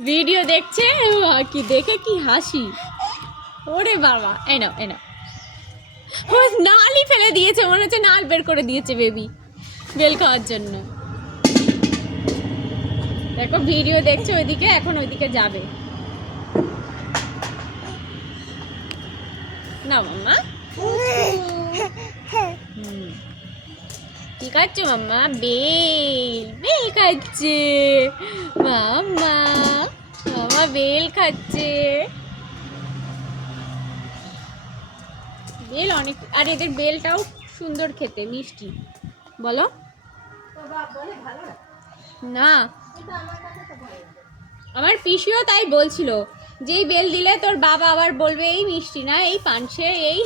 Video দেখছে কি দেখে কি হাসি। ওরে বাবা, এই নাও নালই ফেলে দিয়েছে, মনে হচ্ছে নাল বের করে দিয়েছে বেবি বেল খাওয়ার জন্য। দেখো ভিডিও দেখছে ওইদিকে, এখন ওইদিকে যাবে না মাম্মা। কি খাচ্ছ মাম্মা? বেল খাচ্ছে মাম্মা, মাম্মা বেল খাচ্ছে। বেল অনেক, আর এদের বেলটাও সুন্দর খেতে, মিষ্টি। বলো না, আমার পিসিও তাই বলছিল, যেই বেল দিলে তোর বাবা আবার বলবে এই মিষ্টি না, এই পানসে। এই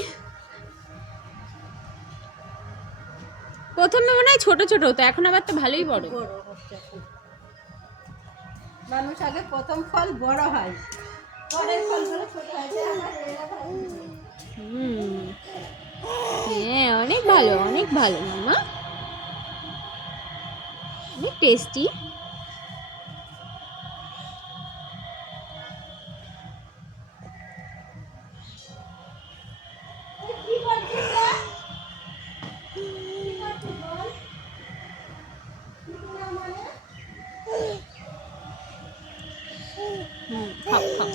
প্রথমে মনে হয় ছোট ছোট হতো, এখন আবার তো ভালোই বড়। মানুষ আগে প্রথম ফল বড় হয়, পরের ফলগুলো ছোট হয়। হ্যাঁ অনেক ভালো, অনেক ভালো মামা, অনেক টেস্টি। খাও খাও।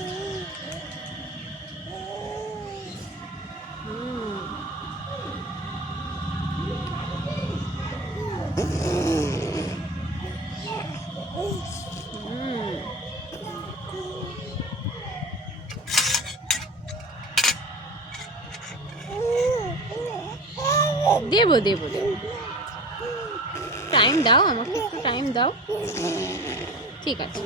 দেবো দেবো দেবো, টাইম দাও আমাকে, একটু টাইম দাও। ঠিক আছে।